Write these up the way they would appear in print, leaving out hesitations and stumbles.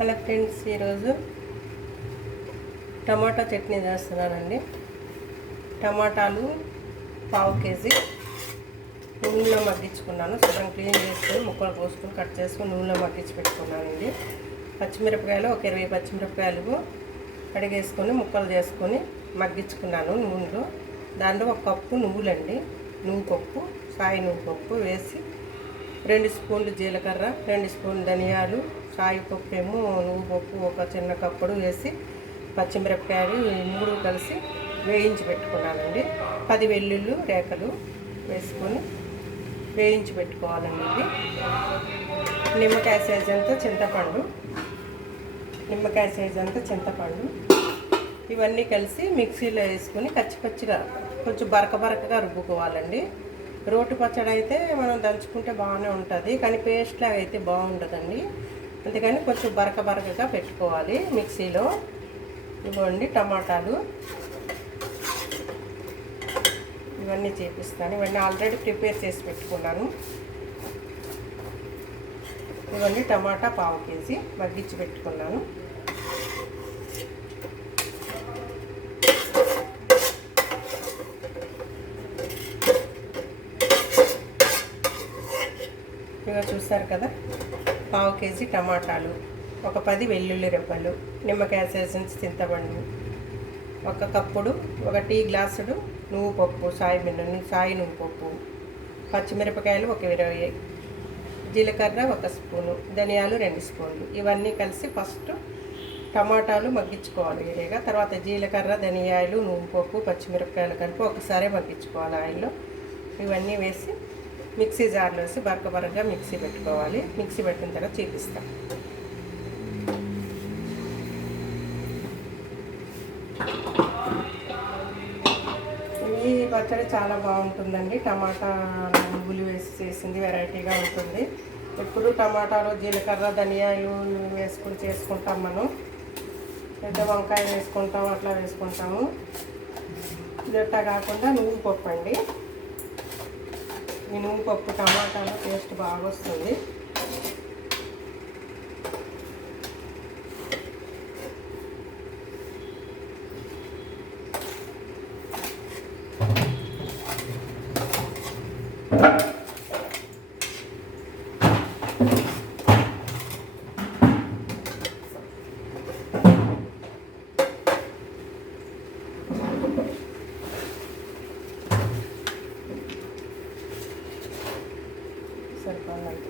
Hello friends, ఈరోజు టమాటా చట్నీ చేస్తున్నానండి. టమాటాలు పావు కేజీ నూనెలో మగ్గించుకున్నాను. శుభ్రం క్లీన్ చేసుకొని ముక్కలు పోసుకొని కట్ చేసుకొని నూనెలో మగ్గించి పెట్టుకున్నానండి. పచ్చిమిరపకాయలు ఒక 20 పచ్చిమిరపకాయలు కడిగేసుకొని ముక్కలు చేసుకొని మగ్గించుకున్నాను నూనెలో. దాంట్లో 1 కప్పు నువ్వులండి, నువ్వు పప్పు, సాయి నువ్వు పప్పు వేసి 2 స్పూన్లు జీలకర్ర, 2 స్పూన్లు ధనియాలు, సాయి పప్పు ఏమో నువ్వు పప్పు ఒక చిన్న కప్పుడు వేసి పచ్చిమిరపకాయలు 3 కలిసి వేయించి పెట్టుకున్నానండి. 10 వెల్లుల్లి రేఖలు వేసుకొని వేయించి పెట్టుకోవాలండి. ఇది నిమ్మకాయ సైజ్ అంతా చింతపండు, ఇవన్నీ కలిసి మిక్సీలో వేసుకొని కచ్చిపచ్చిగా కొంచెం బరకగా రుబ్బుకోవాలండి. రోటి పచ్చడి అయితే మనం దంచుకుంటే బాగానే ఉంటుంది, కానీ పేస్ట్ లాగా అయితే బాగుంటుందండి. అందుకని కొంచెం బరకగా పెట్టుకోవాలి మిక్సీలో. ఇవ్వండి టమాటాలు, ఇవన్నీ చేపిస్తాను. ఇవన్నీ ఆల్రెడీ ప్రిపేర్ చేసి పెట్టుకున్నాను. ఇవన్నీ టమాటా పావు కేజీ మగ్గించి పెట్టుకున్నాను. ఇక చూస్తారు కదా, పావు కేజీ టమాటాలు, ఒక 10 వెల్లుల్లి రెబ్బలు, నిమ్మకాయ సైజు చింతపండు, 1 కప్పుడు, 1 టీ గ్లాసుడు నువ్వు పప్పు, సాయి నువ్వు పప్పు, పచ్చిమిరపకాయలు ఒక 20, జీలకర్ర 1 స్పూను, ధనియాలు 2 స్పూన్లు. ఇవన్నీ కలిసి ఫస్ట్ టమాటాలు మగ్గించుకోవాలి వేరేగా. తర్వాత జీలకర్ర, ధనియాలు, నువ్వు పప్పు, పచ్చిమిరపకాయలు కలిపి ఒకసారి మగ్గించుకోవాలి ఆయిల్లో. ఇవన్నీ వేసి మిక్సీ జార్లో వేసి బరకగా మిక్సీ పెట్టుకోవాలి. మిక్సీ పెట్టిన తర్వాత చూపిస్తాం. ఈ పచ్చడి చాలా బాగుంటుందండి. టమాటా నువ్వులు వేసి చేసింది వెరైటీగా ఉంటుంది. ఎప్పుడు టమాటాలు, జీలకర్ర, ధనియాలు వేసుకుని చేసుకుంటాం మనం. పెద్ద వంకాయ వేసుకుంటాం, అట్లా వేసుకుంటాము. జట్ట కాకుండా నువ్వు పప్పు అండి. ఈ నువ్వు పప్పు టమాటాలో టేస్ట్ బాగా వస్తుంది. సరిపోయిందండి.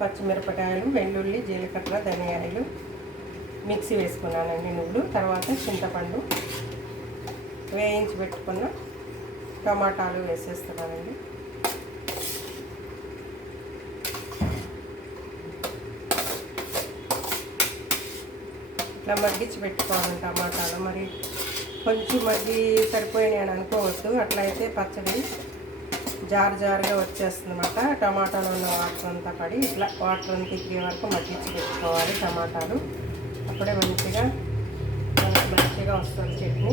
పచ్చిమిరపకాయలు, వెల్లుల్లి, జీలకర్ర, ధనియాలు మిక్సీ వేసుకున్నానండి. నువ్వులు, తర్వాత చింతపండు, వేయించి పెట్టుకున్న టమాటాలు వేసేస్తున్నానండి. ఇట్లా మగ్గించి పెట్టుకోవాలి టమాటాలు. మరి కొంచెం మగ్గి సరిపోయినాయి అని అనుకోవద్దు, అట్లయితే పచ్చడి జారుగా వచ్చేస్తుంది అన్నమాట. టమాటాలో ఉన్న వాటర్ అంతా పడి ఇట్లా వాటర్ అంతా తిరిగే వరకు మగ్గించి పెట్టుకోవాలి టమాటాలు. అప్పుడే మంచిగా వస్తుంది చట్నీ.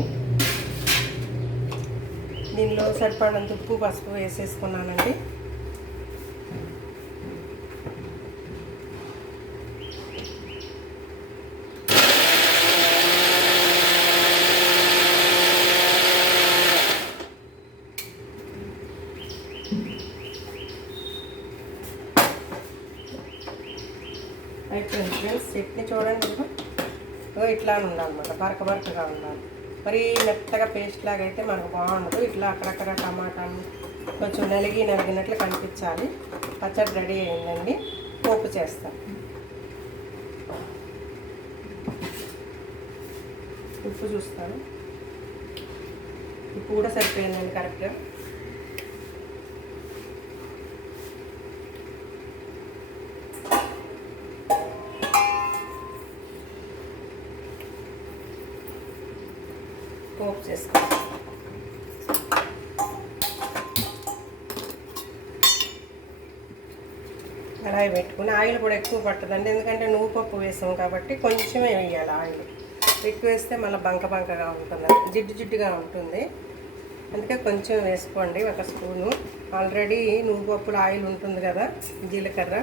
దీనిలో సరిపడినంత ఉప్పు, పసుపు వేసేసుకున్నానండి. అయిపోయింది ఫ్రెండ్స్. చట్నీ చూడండి, ఇట్లా ఉండాలన్నమాట, బరకగా ఉండాలి. మరి మెత్తగా పేస్ట్ లాగా అయితే మనకు బాగుండదు. ఇట్లా అక్కడక్కడ టమాటాలు కొంచెం నలిగినట్లు కనిపించాలి. పచ్చడి రెడీ అయిందండి. పోపు చేస్తాను. ఉప్పు చూస్తాను. ఉప్పు కూడా సరిపోయిందండి కరెక్ట్గా. పోపు చేసుకోవాలి. కడాయి పెట్టుకుని ఆయిల్ కూడా ఎక్కువ పట్టదండి, ఎందుకంటే నువ్వు పప్పు వేసాం కాబట్టి కొంచెమే వేయాలి ఆయిల్. ఎక్కువ వేస్తే మళ్ళీ బంకగా ఉంటుంది, జిడ్డుగా ఉంటుంది. అందుకే కొంచెం వేసుకోండి, 1 స్పూను. ఆల్రెడీ నువ్వు పప్పులో ఆయిల్ ఉంటుంది కదా, జీలకర్ర,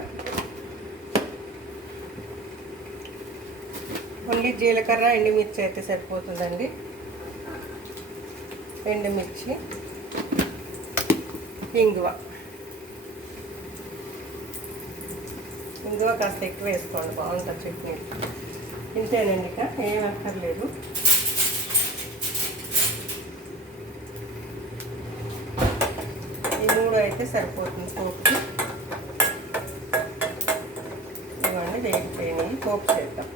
ఓన్లీ జీలకర్ర ఎండుమిర్చి అయితే సరిపోతుందండి. ఎండుమిర్చి, ఇంగువ కాస్త ఎక్కువ వేసుకోండి, బాగుంటుంది చట్నీ. ఇంతేనండి, ఇక ఏం అక్కర్లేదు. ఈ 3 అయితే సరిపోతుంది పోపుకి. ఇవన్నీ వేగిపోయినాయి, పోపు చేద్దాం.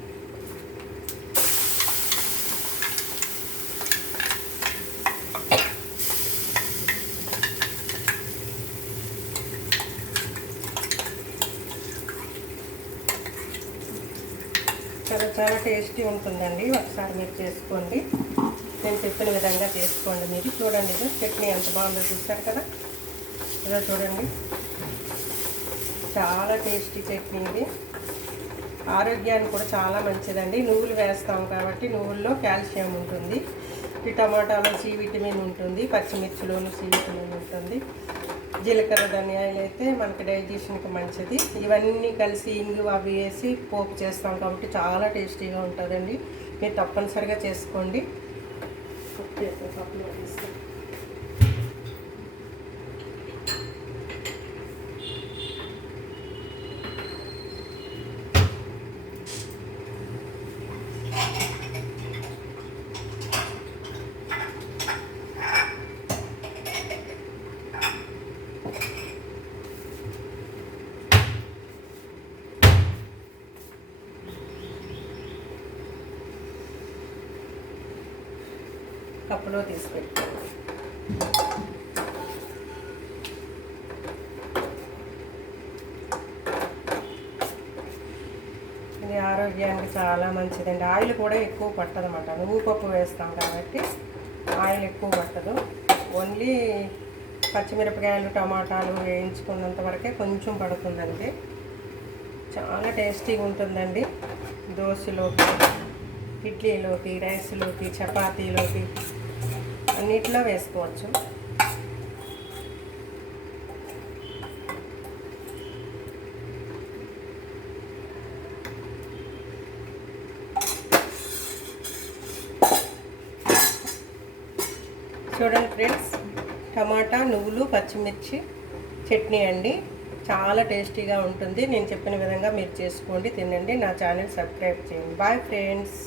చాలా టేస్టీ ఉంటుందండి, ఒకసారి మీరు చేసుకోండి. నేను చెప్పిన విధంగా చేసుకోండి మీరు. చూడండి, ఇది చట్నీ ఎంత బాగుందో చూస్తారు కదా, ఇదో చూడండి, చాలా టేస్టీ చట్నీ ఇది. ఆరోగ్యానికి కూడా చాలా మంచిదండి. నువ్వులు వేస్తాం కాబట్టి నువ్వుల్లో కాల్షియం ఉంటుంది, ఈ టమాటాలో సి విటమిన్ ఉంటుంది, పచ్చిమిర్చిలోను సి విటమిన్ ఉంటుంది, జీలకర్ర ధనియాలు అయితే మనకి డైజెషన్కి మంచిది. ఇవన్నీ కలిసి ఇంగు అవి వేసి పోపు చేస్తాం కాబట్టి చాలా టేస్టీగా ఉంటుందండి. మీరు తప్పనిసరిగా చేసుకోండి. కప్పులో తీసి పెట్టుకోండి. ఇది ఆరోగ్యానికి చాలా మంచిదండి. ఆయిల్ కూడా ఎక్కువ పట్టదన్నమాట, నువ్వు పప్పు వేస్తాం కాబట్టి ఆయిల్ ఎక్కువ పట్టదు. ఓన్లీ పచ్చిమిరపకాయలు టమాటాలు వేయించుకున్నంత వరకే కొంచెం పడుతుందండి. చాలా టేస్టీగా ఉంటుందండి. దోశలోకి, ఇడ్లీలోకి, రైస్లోకి, చపాతీలోకి అన్నిట్లో వేసుకోవచ్చు. చూడండి ఫ్రెండ్స్, టమాటా, నువ్వులు, పచ్చిమిర్చి చట్నీ అండి, చాలా టేస్టీగా ఉంటుంది. నేను చెప్పిన విధంగా మీరు చేసుకోండి, తినండి. నా ఛానల్ సబ్స్క్రైబ్ చేయండి. Bye friends.